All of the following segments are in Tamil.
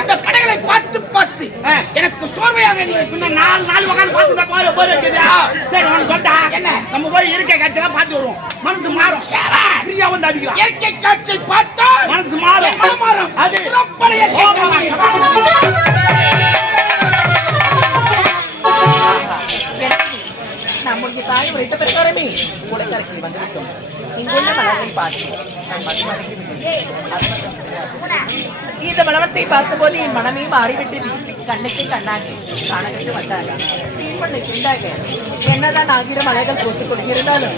இந்த படங்களை பார்த்து பார்த்து. எனக்கு சோர்வையாக இன்னும் நாலு நாள் உட்காந்து பார்த்துட்டு போய் போய் சரி உனக்கு சொல்லிட்டா. என்ன? நம்ம போய் இருக்க காட்சியெல்லாம் பார்த்து வருவோம். மனசு மாறும். ஃப்ரீயா வந்து அடிக்கலாம். இயற்கை காட்சியை பார்த்தால் மனசு மாறும். மாறும். அது தாய் உரைத்த பிரகாரமே குளக்கரைக்கு வந்துவிட்டோம் இங்குள்ள மலரை பார்த்து இந்த மலவத்தை பார்த்தபோது என் மனமே மாறிவிட்டது கண்ணுக்கு கண்ணாக காணவிட்டு வந்தாங்க தீப்பண்ணை துண்டாக என்னதான் ஆகிற மலைகள் போத்துக் கொண்டிருந்தாலும்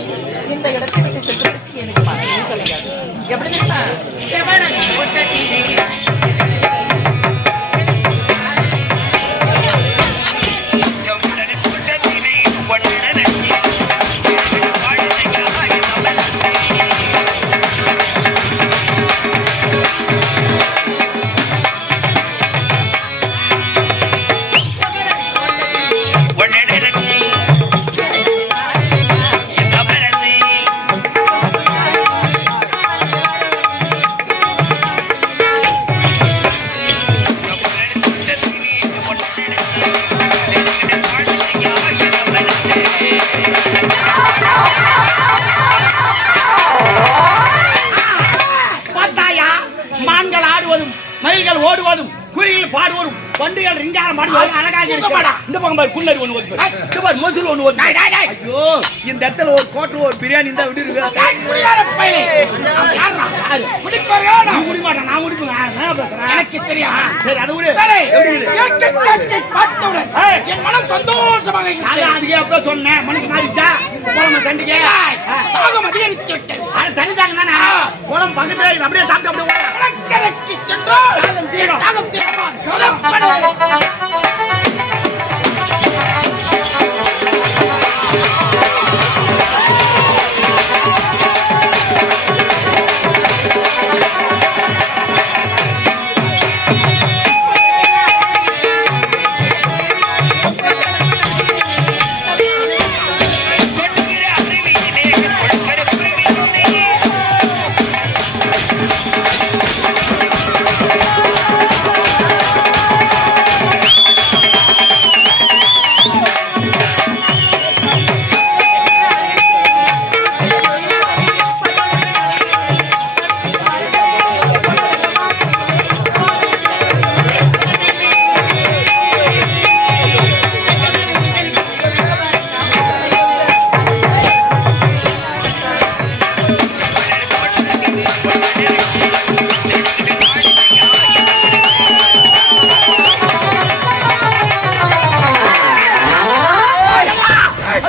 இந்த இடத்தை விட்டு செல்வதற்கு எனக்கு மனமே கிடையாது எப்படி தெரியுமா? இந்த பக்கம் பாரு குள்ளரி ஒண்ணு ஓடுது பாரு. இந்த பாரு மொசூல் ஒண்ணு டேய். ஐயோ இந்த இடத்துல ஒரு கோட்டர் ஒரு பிரியாணி இந்த விடு இருக்கு? நான் குடிப்பேன் எனக்கு தெரியும் சரி அதை விடு. என் மனம் சந்தோஷமாக. அதுக்கே அப்போ சொன்னேன். மனுஷன் மாறிச்சா சண்டிக்கு ஏய், தாகம் அதிகரித்து விட்டது. அது தண்ணிட்டாங்க தானே? குளம் பக்கத்துல. அப்படியே சாப்பிட்டு அப்படியே சென்றால் தாகம் தீரும். தாகம் தீருமா?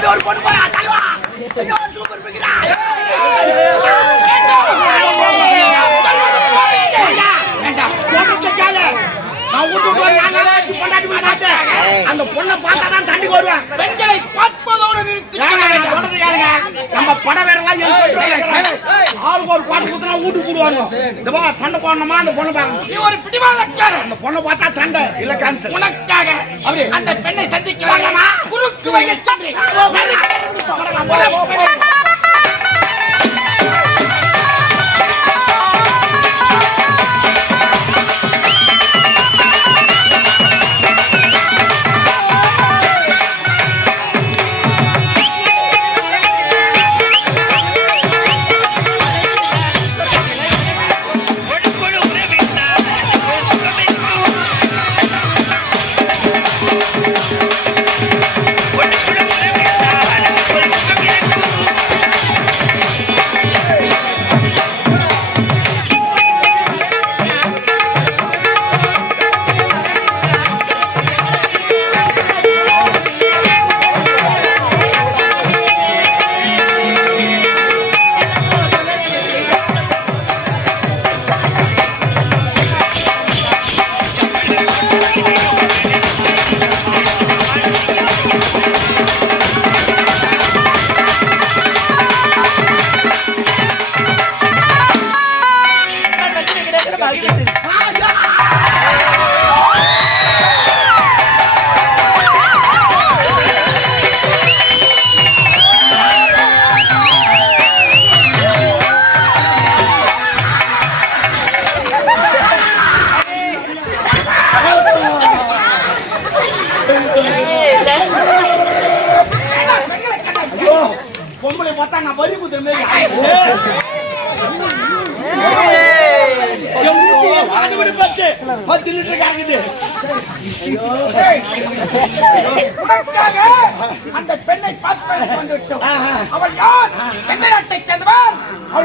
கலப்படை. ஒரு பொண்ணு போறா ஐயோ சூப்பர் பிக்கிறா நான் விட்டு நான் போய் பார்த்தேன். அந்த பொண்ணை பார்த்தா தான் தண்ணிக்கு வருவேன். பெண்களை பார்ப்பதோடு சொல்றது கேளுங்க. நம்ம படம் வேற எல்லாம் எழுதி வச்சிருக்காங்க. ஆளுக்கு ஒரு பாட்டு குத்துனா வீட்டுக்கு போடுவாங்க. இந்த பா சண்டை போடணுமா? அந்த பொண்ணை பார்க்கணும் நீ ஒரு பிடிவாதக்காரன். அந்த பொண்ணை பார்த்தா சண்டை. இல்ல உனக்காக அப்படி. அந்த பெண்ணை சந்திக்கலாமா குறுக்கு வகை சென்று.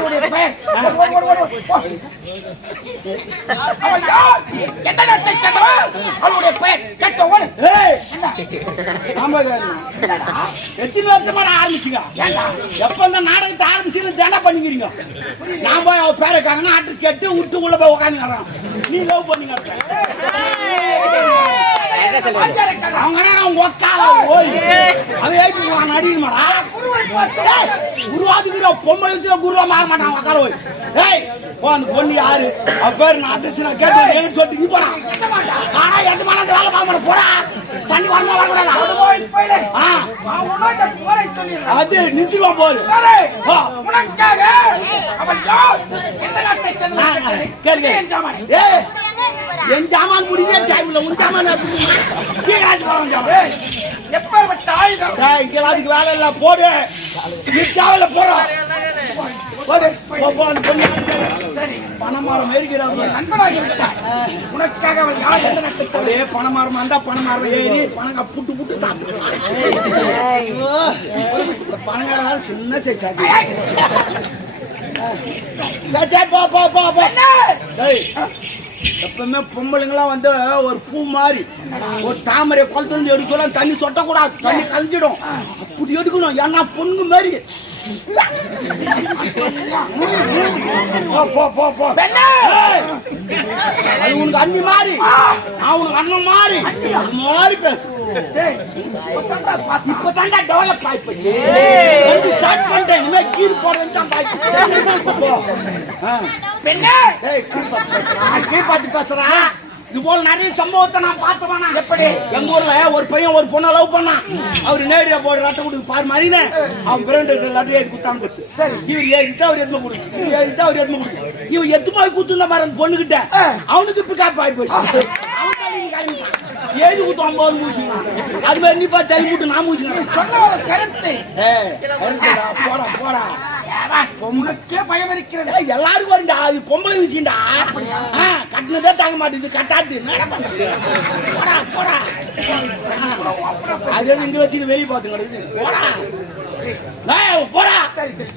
சேர்ந்தவள் அவளுடைய பெயர் ஓடு, ஓடு, ஓடு, ஓடு, யார் எந்த நாட்டை சேர்ந்தவள் அவளுடைய பெயர் கேட்ட ஓடு எத்தனை வருஷமா ஆரம்பிச்சுங்க எப்ப இந்த நாடகத்தை ஆரம்பிச்சு தினம் பண்ணிக்கிறீங்க? நான் போய் அவ பேரை காங்கன்னா அட்ரஸ் கேட்டு விட்டு உள்ள போய் உட்காந்துக்கிறேன் நீ லவ் பண்ணீங்க அவங்க அவங்க ஒக்கால ஓய். அவன் ஏற்றி போறான் அடிக்கணுமாடா குருவாதிக்கிற பொம்பளை வச்சு குருவா மாற மாட்டான் ஒக்கால ஓய். ஏய் போ அந்த பொண்ணு யாரு? அவ பேர் நான் அட்ரஸ் நான் கேட்டு ஏன்னு சொல்லிட்டு நீ ஆனா எட்டு மணி வேலை பார்க்க போடா. சண்டி வரமா வரக்கூடாது? ஆ. நான் அது நிறுத்திடுவா. உனக்காக அவள் யார்? எந்த நாட்டை ஏய், என் ஜாமான் முடிஞ்ச டைம்ல உன் ஜாமான் கீழாச்சு போறான் ஜாமான் டேய், அதுக்கு வேலை இல்ல போடு. நீ சாவல போறோம் போடு போ போ அந்த பொண்ணு. சரி பணமரம் இருக்கிறாங்க நண்பனாகி விட்டாய் உனக்காக அவள் யார் எந்த நாட்டை சேர்ந்தவள் அப்படியே பணமரம் வந்தா பணமரம் ஏறி பணங்க புட்டு புட்டு சாப்பிட்டு பணங்கால சின்ன சரி சரி போ போ போ போ. டேய், எப்பவுமே பொம்பளைங்களாம் வந்து ஒரு பூ மாதிரி ஒரு தாமரை குளத்துல இருந்து எடுக்கலாம் தண்ணி சொட்டக்கூடாது. தண்ணி கலைஞ்சிடும். அப்படி எடுக்கணும். ஏன்னா பொண்ணு மாதிரி உனக்கு அண்ணி மாதிரி நான் உனக்கு அண்ணன் மாதிரி அது மாதிரி பேசு இப்ப தாண்டா டெவலப் ஆயிப்போச்சு. ஷார்ட் பண்ணிட்டேன் இனிமே கீழ் போடுறது தான் பாய்ப்பு பெண்ணே! கீழ் பார்த்து பேசுறா. இது போல நிறைய சம்பவத்தை நான் பார்த்தவனா எப்படி? எங்க ஊர்ல ஒரு பையன் ஒரு பொண்ணை லவ் பண்ணான். அவரு நேரடியா போய் லட்டை கொடுத்து பாரு மறினே அவன் பிரண்டு லட்டை ஏறி குத்தான்னு கொடுத்து சரி. இவர் ஏறிட்டு அவர் எதுமா கொடுத்து. இவர் ஏறிட்டு அவர் எதுமா கொடுத்து. இவன் எத்து போய் குத்துன மாதிரி அந்த பொண்ணுகிட்ட. அவனுக்கு பிக்காப் ஆகி போச்சு. அவன் ஏறி குத்து அம்மா வந்து மூச்சுக்கிறான் அது மாதிரி நீ பார்த்து தள்ளி விட்டு நான் மூச்சுக்கிறேன் சொல்ல வர கருத்துடா, போடா போடா. உனக்கே பயம் இருக்கிறது எல்லாருக்கும் வரும்டா இது பொம்பளை விஷயம்டா. கட்டினதே தாங்க மாட்டேங்குது கட்டாது என்னடா பண்றது? போடா போடா. அது இங்க வச்சுட்டு வெளியே பார்த்து கிடக்குது போடா. போடா. சரி சரி.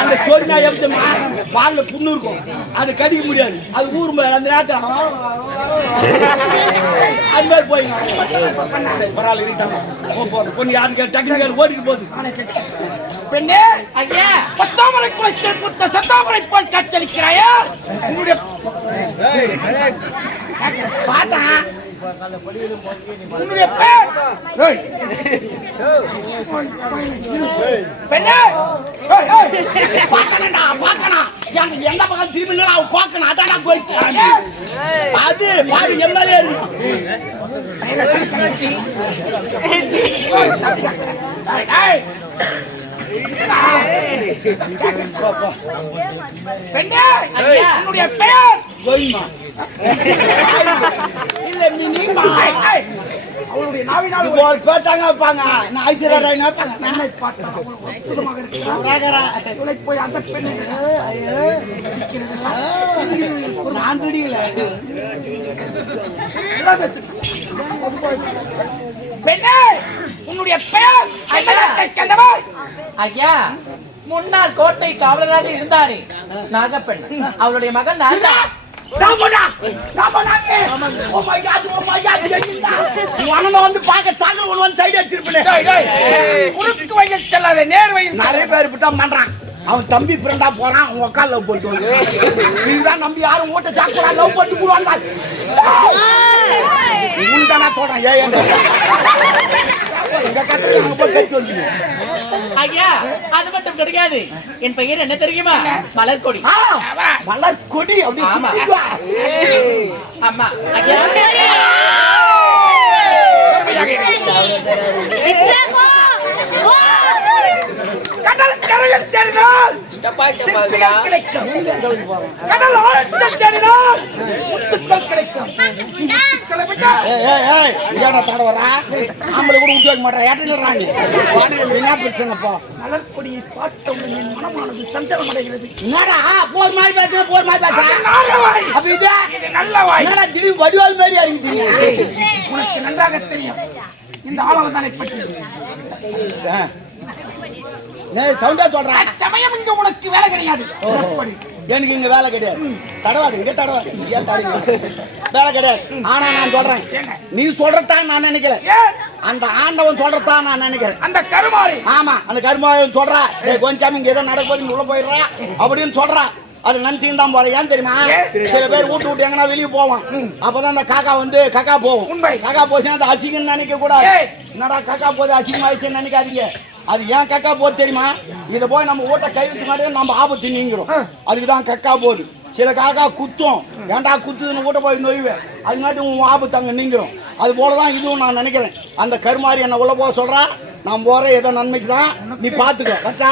அந்த சோறு நாய் எப்படி? பால்ல புண்ணு இருக்கும். அது கடிக்க முடியாது. அது ஊர் அந்த நேரத்தில் அது மாதிரி போய் பரவாயில்ல இருக்கட்டும் போ, போ அந்த பொண்ணு கேட்டு டக்குனு ஓடிட்டு போகுது. பெண்ணே ஐயா பத்தாமரை சத்தாமரை போல் காட்சளிக்கிறாயா உன்னுடைய பார்த்தா எந்த பக்கம் திரும்பி அவன் பார்க்கணும். அதான்டா போயிடுச்சு அது பாரு எம்எல்ஏ இருக்கும். பெண்ணே! உன்னுடைய பெயர் கோயிமா இல்ல மினிமா ஏய், ஏய். அவளுடைய நாவினால் இது ஒரு பேர் தாங்க வைப்பாங்க. நான் ஐஸ்வர்யா ராய் வைப்பாங்க. பெண்ணை பார்த்து அவள் அற்புதமாக இருக்கிறாள். ராகரா. இவளை போய் அந்த பெண்ணை நான் திடீல பெண்ணே உன்னுடைய பெயர் ஐயா முன்னாள் கோட்டை காவலராக இருந்தாரே. நாகப்பெண். அவளுடைய மகன் நான் ராமடா ராமநாதே oh my god oh my god ஜெயிந்தா உனன வந்து பாக்க சாகல் ஒன்னு வந்து சைடு அடிச்சிருப்பேன். டேய், டேய். குறுக்கு வழியில் செல்லாத நேர் வழியில். நிறைய பேர் இப்படி தான் பண்றான். அவன் தம்பி ஃப்ரெண்டா போறான் அவன் உட்கார் லவ் பண்ணிட்டு வந்து இதுதான் நம்பி யாரும் ஓட்ட சாக்கூடா லவ் பண்ணிட்டு போடுவாங்க உங்களுக்கு நான் சொல்றேன் ஏன் எங்க கத்துல நாங்க போய் கட்டி வந்து ஐயா அது மட்டும் கிடையாது என் பெயர் என்ன தெரியுமா? மலர்கொடி. ஆ, அவா. மலர் கொடி அப்படி ஆமா. ஐயா கடல் கரையில் தேடினால் சிற்பிகள் கிடைக்கும். கடல் ஆழத்தில் தேடினால் முத்துக்கள் கிடைக்கும். தட வரா? ஆம்பளை கூட வைக்க மாட்டா, ஏட்டிடுறாங்க. என்ன பிரச்சனைப்பா? மலர்கொடியை பார்த்தவுடன் என் மனமானது சஞ்சலமடைகிறது என்னடா, போர் மாதிரி பேசுற, போர் மாதிரி பேசுற? அப்ப இது? நல்ல வாய் என்னடா வடிவால் மாதிரி இறங்கிட்டீங்க? உனக்கு நன்றாக தெரியும் இந்த ஆளவதானை பற்றி ஆ. ஏய், சவுண்டா சொல்றா. சமயம் இங்க உனக்கு வேலை கிடையாது. எனக்கு இங்க வேலை கிடையாது தடவாது இங்க தடவாது இங்க தடவாது வேலை கிடையாது. ஆனா நான் சொல்றேன். நீ சொல்றதான் நான் நினைக்கல. ஏன் அந்த ஆண்டவன் சொல்றதான் நான் நினைக்கிறேன். அந்த கருமாறி ஆமா அந்த கருமாயன் சொல்றா டேய் கொஞ்சம் இங்க ஏதோ நடக்குது இங்க உள்ள போயிடுறா அப்படின்னு சொல்றா. அது நினைச்சுன்னு தான் போறேன். ஏன் தெரியுமா? சில பேர் வீட்டு விட்டு எங்கன்னா வெளியே போவான். அப்பதான் அந்த காக்கா வந்து காக்கா போகும். உண்மை. காக்கா போச்சுன்னா அது அசிங்கன்னு நினைக்க கூடாது. என்னடா காக்கா போது அசிங்கமாயிடுச்சுன்னு நினைக்காதீங்க. அது ஏன் கக்கா போகுது தெரியுமா? இதை போய் நம்ம வீட்டை கைவிட்டு மாட்டே நம்ம ஆபத்து நீங்கிறோம் அதுக்கு தான் கக்கா போகுது. சில காக்கா குத்தும். ஏன்டா குத்துதுன்னு வீட்டை போய் நொய்வேன் அதுங்காட்டி உன் ஆபத்து அங்கே நீங்கிறோம் அது போல தான் இதுவும் நான் நினைக்கிறேன். அந்த கருமாரி என்ன உள்ள போக சொல்றா? நான் போறேன் ஏதோ நன்மைக்கு தான் நீ பாத்துக்க. கரெக்டா?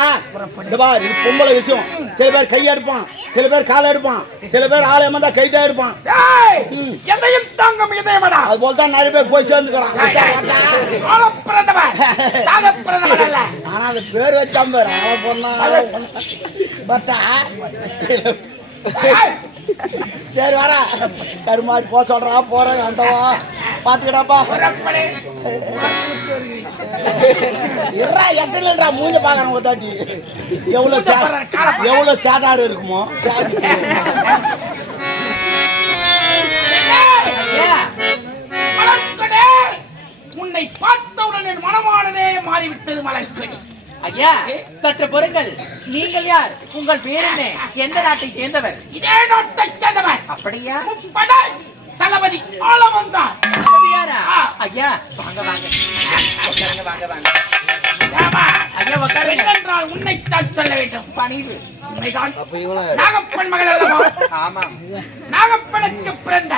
இந்த பார் இது பொம்பளை விஷயம். சில பேர் கை எடுப்பான். சில பேர் காலை எடுப்பான். சில பேர் கை தான் எடுப்பான். எதையும் தாங்கும் இதயமடா. அது போல தான் நிறைய பேர் போய் சேர்ந்துக்கிறான். கரெக்டா, கரெக்டா? ஆள பிறந்தவன் தாக பிறந்தவன் அல்ல. ஆனா அது பேர் வச்சான் பேர். ஆள பொண்ணா பட்டா சரி வரா கருமாரி போ சொல்றா போறேன் ஆண்டவா பாத்துக்கடாப்பா. இருடா எட்டலடா மூஞ்ச பாக்கணும் ஒரு தாட்டி. எவ்வளவு. எவ்வளவு சேதாரம் இருக்குமோ? உன்னை பார்த்தவுடன் என் மனமானதே மாறிவிட்டது மலர்க்கொடி ஐயா. சற்று பொறுங்கள். நீங்கள் யார்? உங்கள் பேர் என்ன? எந்த நாட்டை சேர்ந்தவர்? இதே நாட்டை சேர்ந்தவன். அப்படியா? தளபதி ஆள? ஆ. ஐயா வாங்க வாங்க. உட்காருங்க, வாங்க வாங்க. ஐயா உட்காருங்க. பெண்ணென்றால் உன்னைத்தான் சொல்ல வேண்டும்? பணிவு. உண்மைதான். நாகப்பன் மகள் அல்லவா? நாகப்பனுக்கு பிறந்த.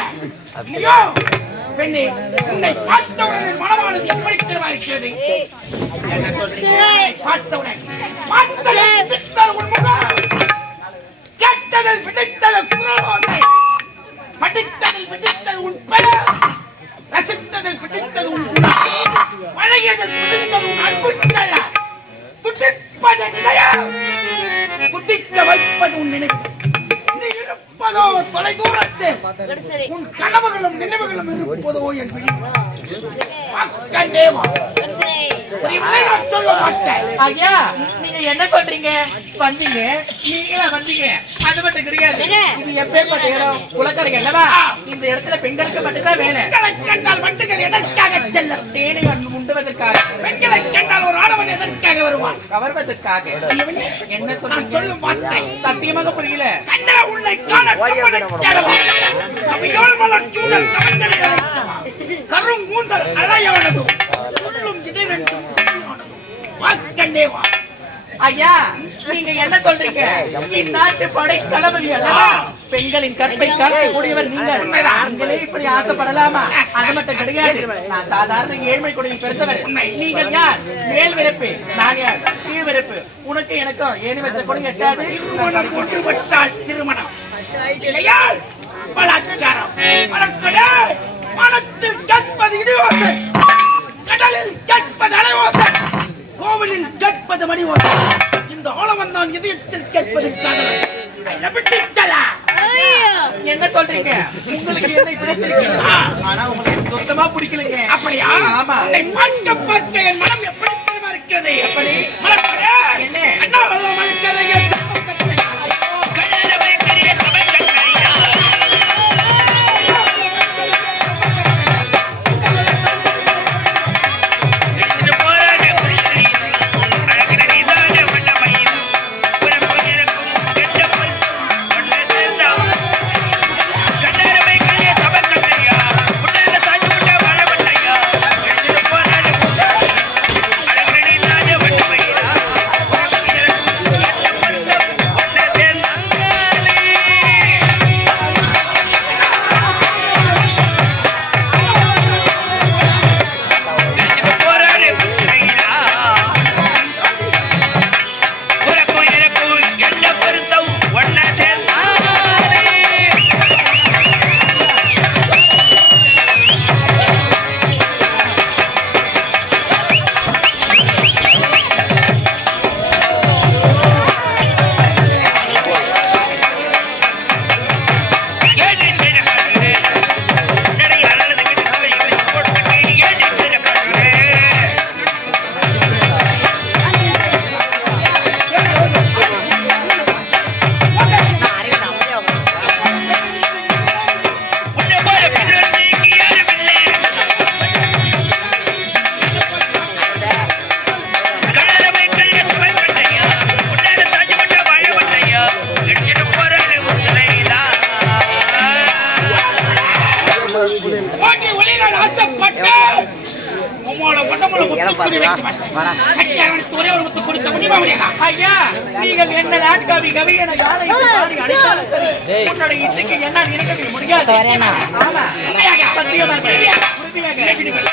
ஐயோ பெண்ணே உன்னை பார்த்தவுடன் மனமானது எப்படி சொல்றீங்க பார்த்தவுடன் உன் கனவுகளும் நினைவுகளும் இருப்பதோ என் சொல்ல மாட்டேன். ஐயா நீங்க என்ன சொல்றீங்க? வந்தீங்க. நீங்களா வந்தீங்க. அது மட்டும் கிடையாது இது எப்பேற்பட்ட இடம் குளக்கரை அல்லவா இந்த இடத்துல பெண்களுக்கு மட்டும்தான் வேலை. கண்டால் வண்டுகள் எதற்காக செல்லும்? தேனை உண்டுவதற்காக. பெண்களை கண்டால் ஒரு ஆடவன் எதற்காக வருவான்? கவர்வதற்காக. என்ன சொல்றீங்க? சொல்லும் வார்த்தை. சத்தியமாக புரியல. கண்ணா உன்னை காண கம்மனை தேடவா கவியோல் மலர் சூழல் கவர்ந்தனை அழைக்கவா கரும் கூந்தல் அலையானதும் சொல்லும் இடைவெண்டும் வாக்கண்டே வா. ஐயா நீங்க என்ன சொல்றீங்க? இந்நாட்டு படை தளபதி அல்லவா? பெண்களின் கற்பை காக்கக்கூடியவர் நீங்கள். நீங்களே இப்படி ஆசைப்படலாமா? அது மட்டும் கிடையாது. நான் சாதாரண ஏழ்மை குடியில் பிறந்தவர் நீங்கள் யார்? மேல் விரப்பு. நான் யார்? கீழ் விரப்பு. உனக்கு எனக்கும் ஏழு வச்ச கூட எட்டாது. திருமணம் கொண்டு விட்டால் திருமணம். இல்லையால் பலாச்சாரம் மனத்தில் கேட்பது இடியோசை கடலில் கேட்பது அலைவோசை. கோவிலில் கேட்பது மணிவோசை இந்த ஆழவன் தான் இதயத்தில் கேட்பது என்ன சொல்றீங்க? உங்களுக்கு என்னை பிடித்திருக்கீங்க ஆனா உங்களுக்கு சுத்தமா பிடிக்கலைங்க. அப்படியா? ஆமா. உன்னை பார்க்க பார்க்க என் மனம் எப்படி தெரியுமா இருக்கிறது? எப்படி? மலர்க்கடே என்ன? அண்ணா நினைக்க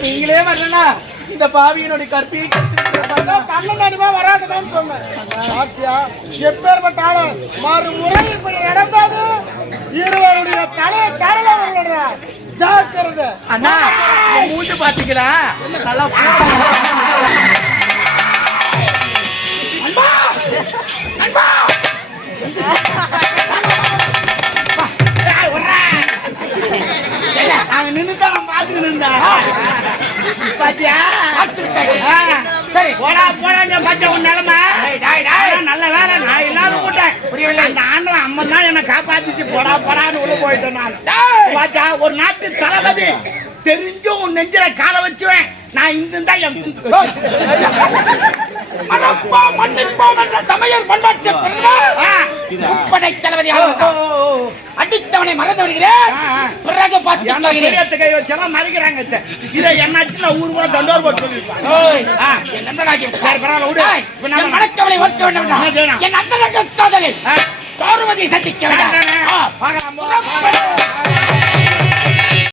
நீங்களே வரலண்ணா இந்த பாவியினுடைய கற்பி தமிழ்நாடுமா வராதுன்னு சொன்னேன். சாத்தியா? எப்பேற்பட்ட ஆளு மறுமுறை இப்படி நடந்தது இருவருடைய தலையை உள்ள ஜாக்கிரதை. அண்ணா மூஞ்ச பாத்துக்கிறா. நல்லா அங்க நின்னுதான் நான் பாத்துக்கிட்டு இருந்தேன். பாத்தியா? சரி, போடா, போடாங்க, பாத்தியா உன் நிலைமை? நல்ல வேலை, நான் இல்லாத போட்டேன். அந்த ஆண்டவன் அம்மன் தான் என்னை காப்பாத்திச்சு, போடா, போடான்னு உள்ள போயிட்டேன் நான். பாத்தியா, ஒரு நாட்டு தளபதி தெரிஞ்சும் உன் நெஞ்சில காலை வச்சுவேன் நான் இந்த தான் தமிழர் பண்பாட்டு. முப்படை தளபதி. அடித்தவனை மறந்து பிறகு பார்த்து கை வச்செல்லாம் மறைக்கிறாங்க இத. இதை என்னாச்சு நான் ஊர் பூரா தண்டோர் போட்டு மணக்கவலை ஒட்ட வேண்டும்? என். சோறுவதி சந்திக்க வேண்டும்.